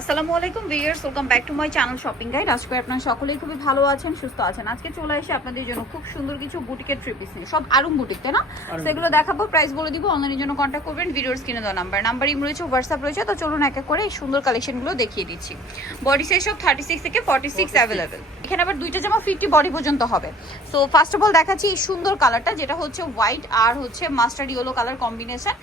আসসালামু আলাইকুম viewers, welcome back to my channel shopping guide. আজকে আপনারা সকলেই খুবই ভালো আছেন, সুস্থ আছেন। আজকে চলে এসে আপনাদের জন্য খুব সুন্দর কিছু বুটিকের থ্রি পিস নিয়ে, সব আরুম বুটিক তাই না? সেগুলো দেখাবো, প্রাইস বলে দিব। অনলাইনের জন্য কন্ট্যাক্ট করবেন, ভিডিওর স্ক্রিনে দেওয়া নাম্বার ইম রয়েছে, হোয়াটসঅ্যাপ রয়েছে। তো চলুন এক এক করে এই সুন্দর কালেকশনগুলো দেখিয়ে দিচ্ছি। বডি সাইজ সব 36 থেকে 46 অ্যাভেলেবেল। এখানে আবার দুইটা জামা 50 বডি পর্যন্ত হবে। সো ফার্স্ট অফ অল দেখাচ্ছি এই সুন্দর কালারটা, যেটা হচ্ছে হোয়াইট আর হচ্ছে মাস্টার্ড ইয়েলো কালার কম্বিনেশন।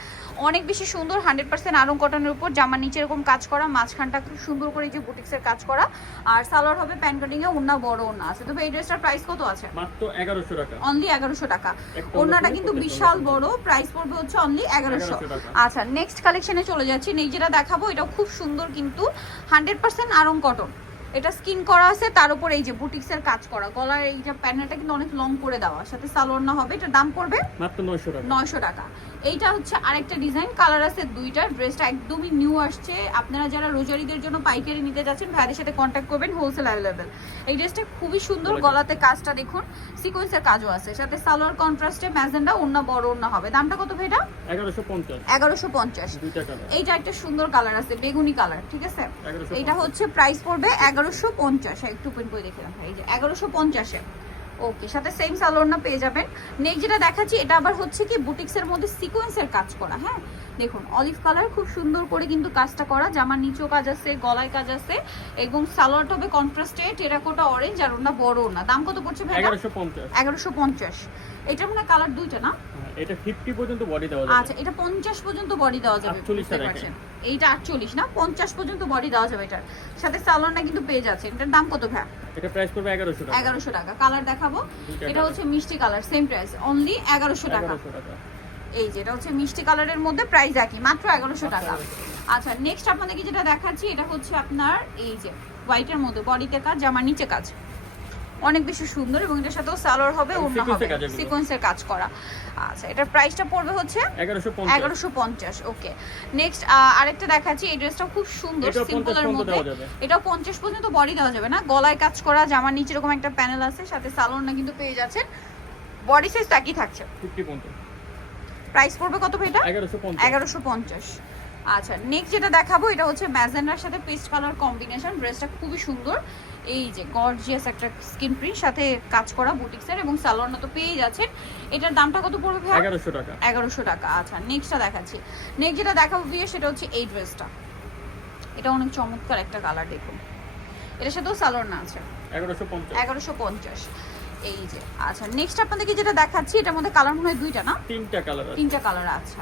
অনেক বেশি সুন্দর, 100% আরং কটনের উপর, জামার নিচে এরকম কাজ করা, মাঝখানটা খুব সুন্দর করে যে বুটিক্সের কাজ করা, আর সালোয়ার হবে প্যান্ট কাটিং এ, ওন্না বড় ওন্না আছে। তবে এই ড্রেসটার প্রাইস কত আছে? মাত্র 1100 টাকা, অনলি 1100 টাকা। ওন্নাটা কিন্তু বিশাল বড়, প্রাইস পড়বে হচ্ছে অনলি 1100 টাকা। আচ্ছা, নেক্সট কালেকশনে চলে যাচ্ছি। নেই যেটা দেখাবো এটাও খুব সুন্দর, কিন্তু 100% আরং কটন। এটা স্কিন করা আছে, তার উপর এই যে বুটিক্সের কাজ করা, গলার এই যে প্যানেলটা কিন্তু অনেক লং করে দেওয়া, সাথে সালোয়ার না হবে। এটার দাম পড়বে মাত্র 900 টাকা। 900 টাকা। এইটা হচ্ছে আরেকটা ডিজাইন, কালার আছে দুইটা। ড্রেসটা একদমই নিউ আসছে। আপনারা যারা রোজারিদের জন্য পাইকারি নিতে যাচ্ছেন, ভাইদের সাথে কন্ট্যাক্ট করবেন, হোলসেল অ্যাভেলেবেল। এই ড্রেসটা খুবই সুন্দর, গলাতে কাজটা দেখুন, সিকোয়েন্সের কাজও আছে, সাথে সালোয়ার কন্ট্রাস্টে ম্যাজেন্ডা, ওন্না বড় ওন্না হবে। দামটা কত ভাইটা? 1150। 1150। দুইটা কালার। এইটা একটা সুন্দর কালার আছে, বেগুনি কালার, ঠিক আছে। এটা হচ্ছে প্রাইস পড়বে 1150। একটু ওপেন করে দেখে রাখা, এই যে 1150-এ। ওকে, সাথে সেম সালোয়ার না পেয়ে যাবেন। নেক্সট যেটা দেখাচ্ছি, এটা আবার হচ্ছে কি বুটিক্সের মধ্যে সিকোয়েন্সের কাজ করা। হ্যাঁ, দেখুন অলিভ কালার, খুব সুন্দর করে কিন্তু কাজটা করা, জামার নিচেও কাজ আছে, গলায় কাজ আছে, এবং সালোয়ারটা হবে কন্ট্রাস্টে টেরাকোটা অরেঞ্জ, আর ওনা বড় না। দাম কত পড়ছে ভাই? 1150। 1150। এটা মনে হয় কালার দুইটা না? এটা 50 পর্যন্ত বডি দেওয়া যাবে। আচ্ছা, এটা 50 পর্যন্ত বডি দেওয়া যাবে। 48 এইটা 48 না, 50 পর্যন্ত বডি দেওয়া যাবে। এটার সাথে সালোয়ারটা কিন্তু পেয়ে যাচ্ছে। এটার দাম কত ভাই? এটা প্রাইস পড়বে 1100 টাকা। 1100 টাকা। কালার দেখাবো, এটা হচ্ছে মিষ্টি কালার, সেম প্রাইস, অনলি 1100 টাকা। 1100 টাকা। এই যে এটা হচ্ছে মিষ্টি কালারের মধ্যে, প্রাইস একই, মাত্র 1100 টাকা। আচ্ছা, নেক্সট আপনাদেরকে যেটা দেখাচ্ছি, এটা হচ্ছে আপনার এই যে হোয়াইটের মধ্যে, বডিতে কাজ, জামার নিচে কাজ, অনেক বেশি সুন্দর, এবং এটার সাথেও সালোয়ার হবে, ওড়না হবে, সিকোয়েন্সের কাজ করা। আচ্ছা, এটার প্রাইসটা পড়বে হচ্ছে 1150। ওকে, নেক্সট আরেকটা দেখাচ্ছি। এই ড্রেসটা খুব সুন্দর, সিম্পলের মধ্যে। এটাও 50 পর্যন্ত বডি দেওয়া যাবে না, গলায় কাজ করা, জামার নিচে এরকম একটা প্যানেল আছে, সাথে সালোয়ারটা কিন্তু পেয়ে যাচ্ছেন। বডি সাইজ একই থাকছে। 50 পর্যন্ত। প্রাইস পড়বে কত ভাইটা? 1150। 1150। আচ্ছা, নেক্সট যেটা দেখাবো, এটা হচ্ছে ম্যাজেন্ডার সাথে পেস্ট কালার কম্বিনেশন। ড্রেসটা খুবই সুন্দর, এই যে গর্জিয়াস একটা স্কিন প্রিন্ট, সাথে কাজ করা বুটিক্সের, এবং সালোয়ারটা তো পেয়ে যাচ্ছেন। এটার দামটা কত পড়বে ভাই? 1100 টাকা। 1100 টাকা। আচ্ছা, নেক্সটটা দেখাচ্ছি। নেক্সট যেটা দেখাবো ভিউ, সেটা হচ্ছে এই ড্রেসটা। এটা অনেক চমৎকার একটা কালার, দেখুন। এটার সাথেও সালোয়ার না আছে। 1150। 1150। এই যে, আচ্ছা, নেক্সট আপনাদেরকে যেটা দেখাচ্ছি, এটার মধ্যে কালার মনে হয় দুইটা না? তিনটা কালার আছে। তিনটা কালার। আচ্ছা,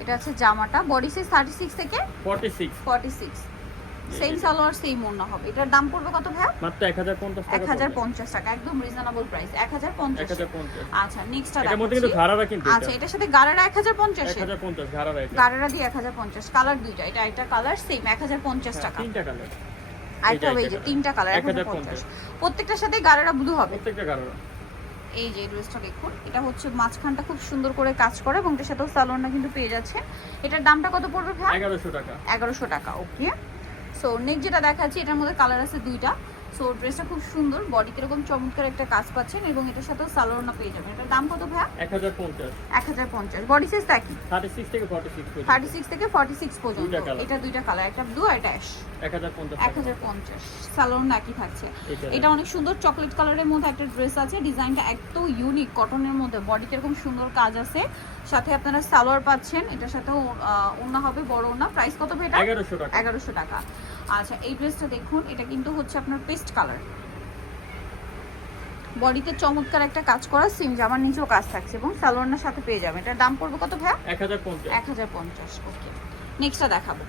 এটা হচ্ছে জামাটা, বডি সাইজ 36 থেকে 46। সেম সালোয়ার সেম ওড়না হবে। এটার দাম পড়বে কত ভাই? মাত্র 1050 টাকা। 1050 টাকা, একদম রিজনেবল প্রাইস, 1050। আচ্ছা, নেক্সটটা এটার মধ্যে কিন্তু ঘাড়ারা কিন্তু। আচ্ছা, এটার সাথে গাড়ারা 1050 এ। 1050 ঘাড়ারা। গাড়ারা দিয়ে 1050। কালার দুইটা, এটা একটা কালার সেম 1050 টাকা। তিনটা কালার। আইটা এই যে তিনটা কালার 1050। প্রত্যেকটার সাথে গাড়ারা ব্লু হবে। প্রত্যেকটা ঘাড়ারা। এই যে ড্রেসটা দেখুন, এটা হচ্ছে মাঝখানটা খুব সুন্দর করে কাজ করা, এবং এর সাথেও সালোয়ারটা কিন্তু পেয়ে যাচ্ছে। এটার দামটা কত পড়বে ভাই? 1100 টাকা। 1100 টাকা। ওকে, সো নেক্সট যেটা দেখাচ্ছি, এটার মধ্যে কালার আছে দুইটা। সো ড্রেসটা খুব সুন্দর, বডিতে এরকম চমৎকার একটা কাজ পাচ্ছেন, এবং এটার সাথেও সালোয়ার পেয়ে যাবেন। এটার দাম কত ভাই? 1050। 1050। বডি সাইজ একই, 36 থেকে 46 পর্যন্ত। 36 থেকে 46 পর্যন্ত। এটা দুইটা কালার, একটা ব্লু আর একটা অ্যাশ। 1050। 1050। সালোয়ার একই থাকছে। এটা অনেক সুন্দর চকলেট কালারের মধ্যে একটা ড্রেস আছে, ডিজাইনটা এত ইউনিক, কটনের মধ্যে, বডিতে এরকম সুন্দর কাজ আছে, সাথে আপনারা সালোয়ার পাচ্ছেন। এটার সাথেও ওড়না হবে, বড় ওড়না। প্রাইস কত ভাই এটা? 1100 টাকা। 1100 টাকা। আচ্ছা, এই ড্রেসটা দেখুন, এটা কিন্তু হচ্ছে আপনার পেস্ট কালার, বডিতে চমৎকার একটা কাজ করা, সিম জামার নিচেও কাজ থাকছে, এবং সালোয়ারের সাথে পেয়ে যাবেন। এটার দাম পড়বে কত ভাই? 1050। 1050। ওকে, নেক্সটটা দেখাবো।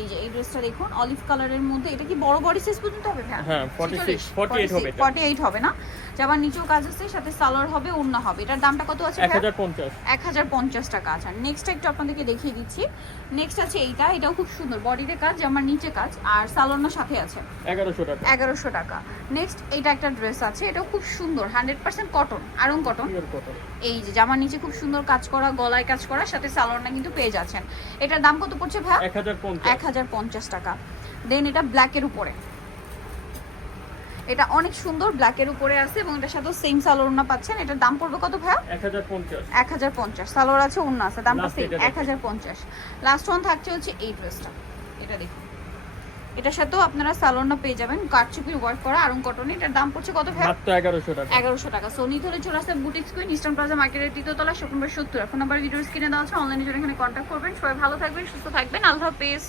এই যে এই ড্রেসটা দেখুন, অলিভ কালারের মধ্যে। এটা কি বড় বডি সাইজ পর্যন্ত হবে ভাই? হ্যাঁ, 46 48 হবে। 48 হবে না, জামার নিচেও কাজ আছে, সাথে সালোয়ার হবে, ওড়না হবে। এটার দামটা কত আছে? 1050। 1050 টাকা। আচ্ছা, নেক্সট একটু আপনাদেরকে দেখিয়ে দিচ্ছি। নেক্সট আছে এইটা, এটাও খুব সুন্দর, বডিতে কাজ, জামার নিচে কাজ, আর সালোয়ার সাথে আছে। 1100 টাকা। 1100 টাকা। নেক্সট এইটা একটা ড্রেস আছে, এটাও খুব সুন্দর, 100% কটন, আরং কটন। এই যে জামার নিচে খুব সুন্দর কাজ করা, গলায় কাজ করা, সাথে সালোয়ারটা কিন্তু পেয়ে যাচ্ছেন। এটার দাম কত পড়ছে ভাই? 1050। 1050 টাকা। দেন এটা ব্ল্যাকের উপরে, এটা অনেক সুন্দর ব্ল্যাকের উপরে আছে এবং এটার সাথে সেম সালোয়ার ওড়না পাচ্ছেন। এটার দাম পড়বে কত ভাইয়া? 1050 1050। সালোয়ার আছে, ওড়না আছে, দামটা Last সেম এটা দেখুন। 1050। লাস্ট ওয়ান থাকছে হচ্ছে এই ড্রেসটা, এটা দেখুন। এটার সাথেও আপনারা সালোয়ারটা পেয়ে যাবেন কারচুপির ওয়ার্ক করা আরং কটনে। এটার দাম পড়ছে কত ভাইয়া? মাত্র 1100 টাকা। 1100 টাকা। সো নিতে হলে চলে আসতে বুটিক্স কুইন, ইস্টার্ন প্লাজা মার্কেটের 3য় তলা, শপ নম্বর 70। ফোন নাম্বার ভিডিওর স্ক্রিনে দেওয়া আছে, অনলাইনে জন্য এখানে কন্ট্যাক্ট করবেন। সবাই ভালো থাকবেন, সুস্থ থাকবেন, আল্লাহ হাফেজ।